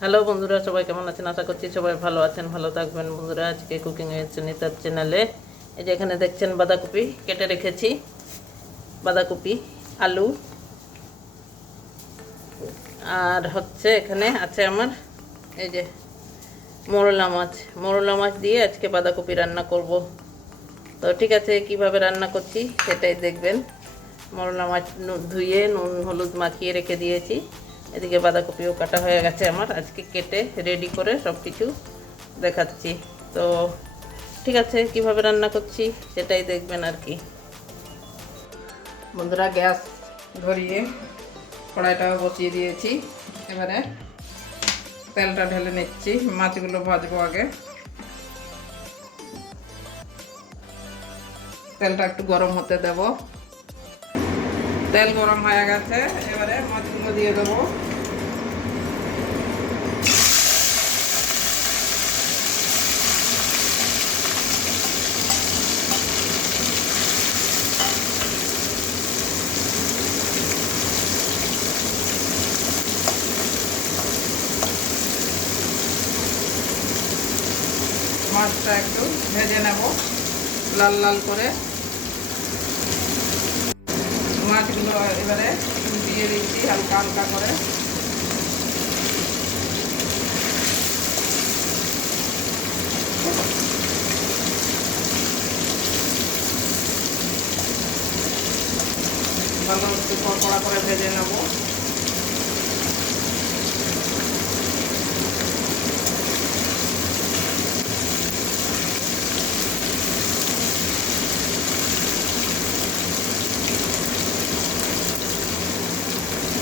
Hello বন্ধুরা, সবাই কেমন আছেন? আশা করছি সবাই ভালো আছেন, ভালো থাকবেন। বন্ধুরা, আজকে কুকিং এর সুনিতার চ্যানেলে এই যে এখানে দেখছেন বাঁধাকপি কেটে রেখেছি। বাঁধাকপি, আলু আর হচ্ছে এখানে আছে আমার এই যে মোরলা মাছ দিয়ে আজকে বাঁধাকপি রান্না করব। তো ঠিক আছে, কিভাবে রান্না করছি সেটাই দেখবেন। মোরলা মাছ ধুয়ে নুন হলুদ মাখিয়ে রেখে দিয়েছি। এদিকে বাঁধাকপিও কাটা হয়ে গেছে আমার, আজকে কেটে রেডি করে সব কিছু দেখাচ্ছি। তো ঠিক আছে, কিভাবে রান্না করছি সেটাই দেখবেন আর কি। বন্ধুরা, গ্যাস ধরিয়ে কড়াইটাও বসিয়ে দিয়েছি। এবারে তেলটা ঢেলে নিচ্ছি, মাছগুলো ভাজবো আগে। তেলটা একটু গরম হতে দেব। তেল গরম হয়ে গেছে, এবারে মাছগুলো দিয়ে দেবো। মাছটা একটু ভেজে নেব লাল লাল করে। মাছগুলো এবারে দিয়ে দিচ্ছি হালকা হালকা করে। ভালো একটু কড়া করে ভেজে নেব।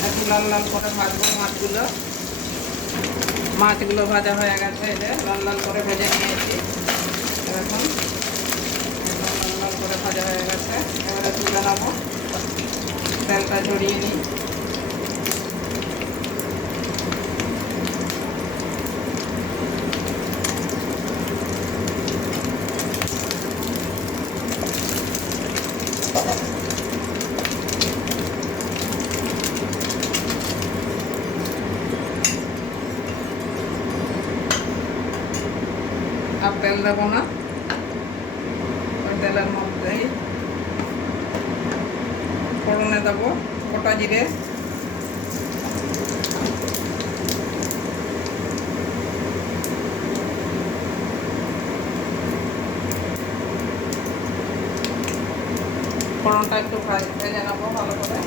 একটু লাল লাল করে ভাজবো মাছগুলো। মাছগুলো ভাজা হয়ে গেছে, এই যে লাল লাল করে ভেজে নিয়েছি। এখন লাল লাল করে ভাজা হয়ে গেছে, এবারে তুলে নেবো। তেলটা ঝরিয়ে নিই। আর তেল দেবো না, ওই তেলের মধ্যেই ফোড়নে দেবো গোটা জিরে, ফোড়নটা একটু ভেজে নেবো ভালো করে।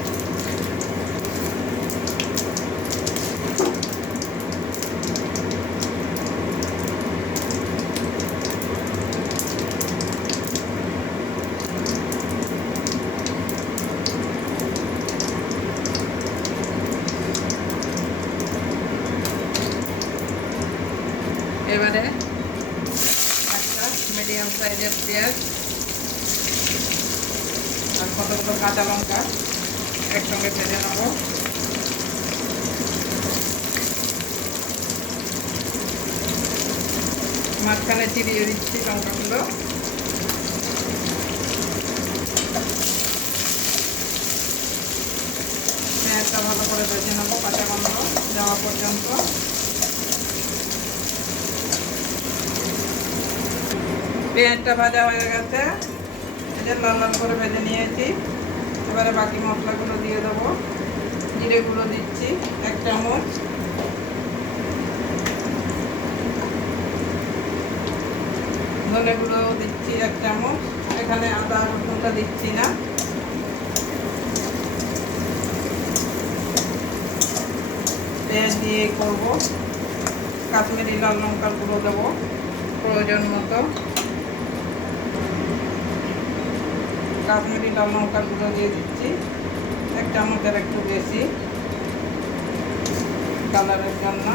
এবারে একটা মিডিয়াম সাইজের পেঁয়াজ আর কতগুলো কাঁচা লঙ্কা একসঙ্গে ভেজে নেব। মাঝখানে চিরিয়ে দিচ্ছি লঙ্কাগুলো। পেঁয়াজটা ভালো করে ভেজে নেবো কাঁচা গন্ধ যাওয়া পর্যন্ত। পেঁয়াজটা ভাজা হয়ে গেছে, এই যে লাল লাল করে ভেজে নিয়েছি। এবারে বাকি মশলাগুলো দিয়ে দেবো। জিরে গুঁড়ো দিচ্ছি 1 চামচ, ধনে গুঁড়ো দিচ্ছি 1 চামচ। এখানে আদা রসুনটা দিচ্ছি না। পেঁয়াজ দিয়ে করবো। কাশ্মীরি লাল লঙ্কার গুঁড়ো দেবো প্রয়োজন মতো। কাশ্মীরি লাল লঙ্কার গুঁড়ো দিয়ে দিচ্ছি 1 চামচের একটু বেশি কালারের জন্য।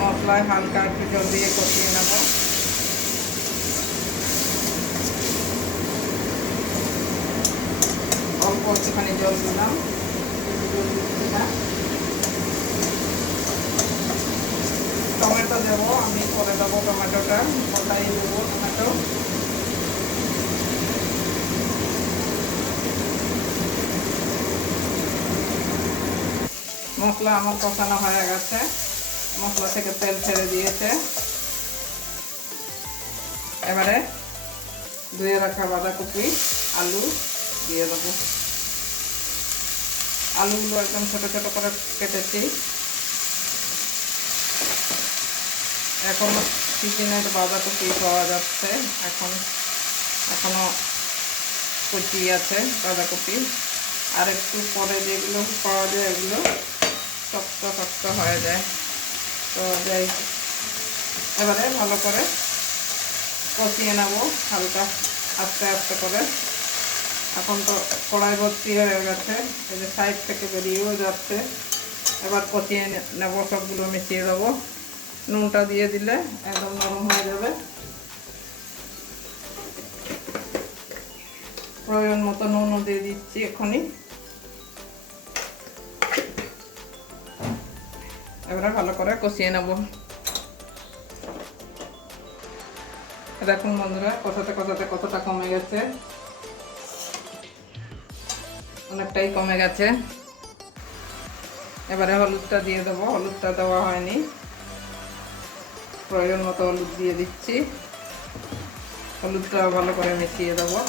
মশলায় হালকা একটু জল দিয়ে কষিয়ে নেব। অল্প একটুখানি জল দিলাম, টমেটো দেবো আমি, পরে দেবো টমেটোটা, গোটাই দেবো টমেটো। মশলা আমার কষানো হয়ে গেছে, মশলা থেকে তেল ছেড়ে দিয়েছে। এবারে ধুয়ে রাখা বাঁধাকপি, আলু দিয়ে দেবো। আলুগুলো একদম ছোট ছোট করে কেটেছি। এখন সিজনের বাঁধাকপি পাওয়া যাচ্ছে, এখনো কচি আছে বাঁধাকপি। আর একটু পরে যেগুলো পাওয়া যায় এগুলো শক্ত শক্ত হয়ে যায়। তো যাই, এবারে ভালো করে কষিয়ে নেব হালকা আস্তে আস্তে করে। এখন তো কড়াই ভর্তি হয়ে গেছে, এই যে সাইড থেকে বেরিয়েও যাচ্ছে। এবার কষিয়ে নেব, সবগুলো মিশিয়ে দেবো। নুনটা দিয়ে দিলে একদম নরম হয়ে যাবে। প্রয়োজন মতো নুনও দিয়ে দিচ্ছি এখনই। এবারে ভালো করে কষিয়ে নেব। দেখুন বন্ধুরা, কষাতে কষাতে কতটা কমে গেছে, অনেকটাই কমে গেছে। এবারে হলুদটা দিয়ে দেবো, হলুদটা দেওয়া হয়নি, প্রয়োজন মতো হলুদ দিয়ে দিচ্ছি। হলুদটা ভালো করে মিশিয়ে দেবো।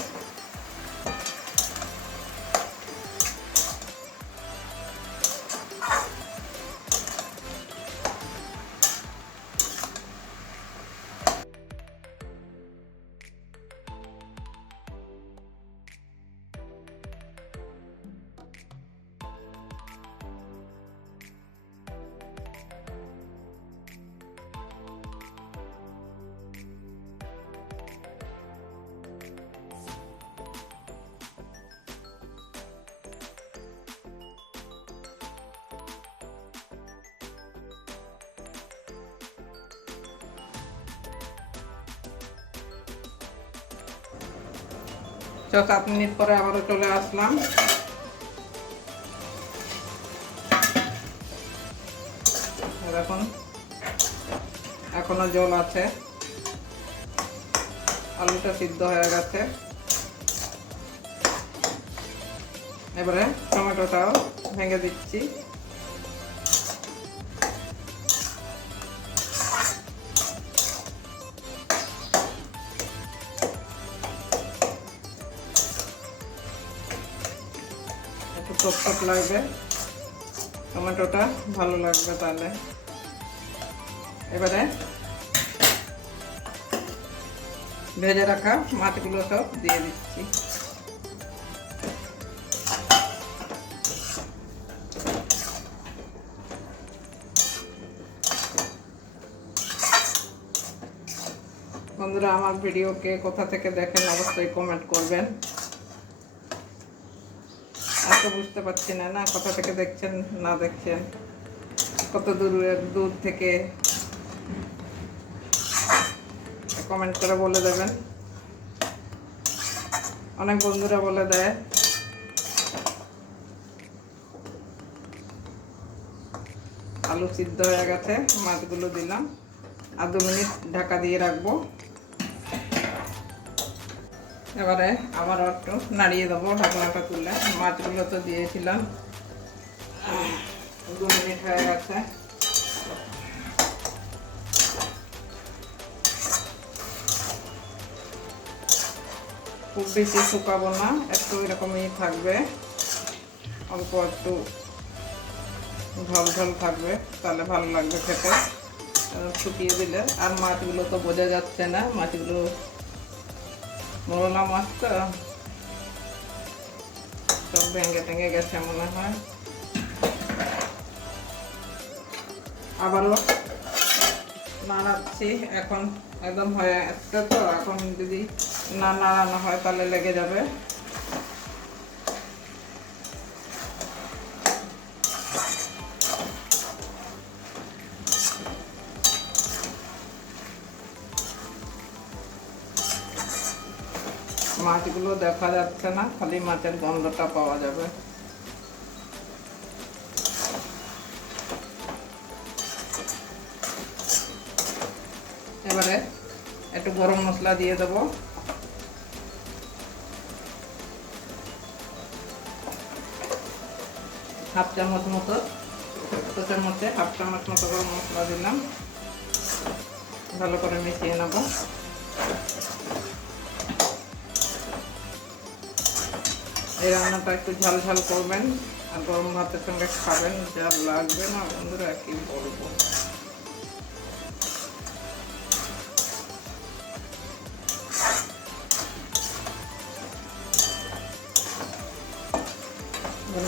তো 7 মিনিট পরে আবারও চলে আসলাম। দেখুন এখনো জল আছে, আলুটা সিদ্ধ হয়ে গেছে। এবারে টমেটোটাও ভেঙে দিচ্ছি। একটু টক টক লাগবে, টমেটোটা ভালো লাগবে তাহলে। এবারে ভেজে রাখা মাছগুলো সব দিয়ে দিচ্ছি। বন্ধুরা, আমার ভিডিওকে কোথা থেকে দেখেন অবশ্যই কমেন্ট করবেন। এত বুঝতে পারছি না কোথা থেকে দেখছেন না দেখছেন, কত দূর থেকে কমেন্ট করে বলে দেবেন। অনেক বন্ধুরা বলে দেয়। আলু সিদ্ধ হয়ে গেছে, মাছগুলো দিলাম, আর 2 মিনিট ঢাকা দিয়ে রাখবো। এবারে আবার একটু নাড়িয়ে দেবো ঢাকনাটা তুলে। মাছগুলো তো দিয়েছিলাম, 2 মিনিট হয়ে গেছে। খুব বেশি শুকাবো না, একটু এরকমই থাকবে, অল্প একটু ঝোল ঝোল থাকবে, তাহলে ভালো লাগবে খেতে। শুকিয়ে দিলে আর মাছগুলো তো বোঝা যাচ্ছে না, মাছগুলো মোরলা মাছ তো সব ভেঙে টেঙে গেছে মনে হয়। আবারও নাড়াচ্ছি, এখন একদম হয়ে আসছে। তো এখন যদি না নাড়ানো হয় তাহলে লেগে যাবে। মাছগুলো দেখা যাচ্ছে না, খালি মাছের গন্ধটা পাওয়া যাবে। এবারে একটু গরম মশলা দিয়ে দেবো। হাফ চামচ মতো ছোটো চামচে 1/2 চামচ মতো গরম মশলা দিলাম, ভালো করে মিশিয়ে নেব। এই রান্নাটা একটু ঝাল ঝাল করবেন আর গরম ভাতের সঙ্গে খাবেন, যা লাগবে না বন্ধুরা কি বলবো।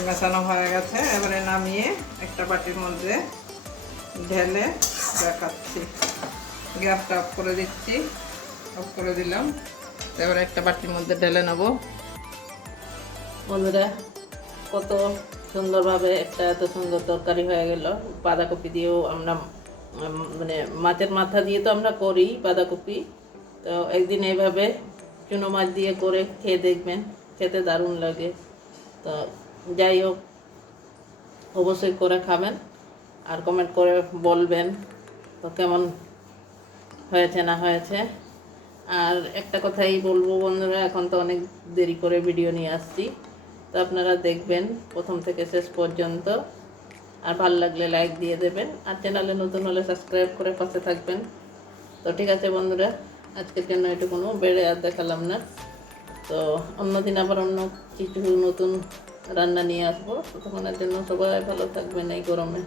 মেশানো হয়ে গেছে, এবারে নামিয়ে একটা বাটির মধ্যে ঢেলে দেখাচ্ছি। গ্যাসটা অফ করে দিচ্ছি, অফ করে দিলাম। এবারে একটা বাটির মধ্যে ঢেলে নেব। বন্ধুরা কত সুন্দরভাবে একটা এত সুন্দর তরকারি হয়ে গেল। বাঁধাকপি দিয়েও আমরা মানে মাছের মাথা দিয়ে তো আমরা করি বাঁধাকপি, তো একদিন এইভাবে চুনো মাছ দিয়ে করে খেয়ে দেখবেন, খেতে দারুণ লাগে। তো যাই হোক, অবশ্যই করে খাবেন আর কমেন্ট করে বলবেন তো কেমন হয়েছে না হয়েছে। আর একটা কথাই বলবো বন্ধুরা, এখন তো অনেক দেরি করে ভিডিও নিয়ে আসছি, তো আপনারা দেখবেন প্রথম থেকে শেষ পর্যন্ত। আর ভালো লাগলে লাইক দিয়ে দেবেন, আর চ্যানেলে নতুন হলে সাবস্ক্রাইব করে পাশে থাকবেন। তো ঠিক আছে বন্ধুরা, আজকের জন্য এটুকুনো, বেড়ে আর দেখালাম না। তো অন্যদিন আবার অন্য কিছু নতুন রান্না নিয়ে আসবো। ততক্ষণের জন্য সবাই ভালো থাকবেন এই গরমে।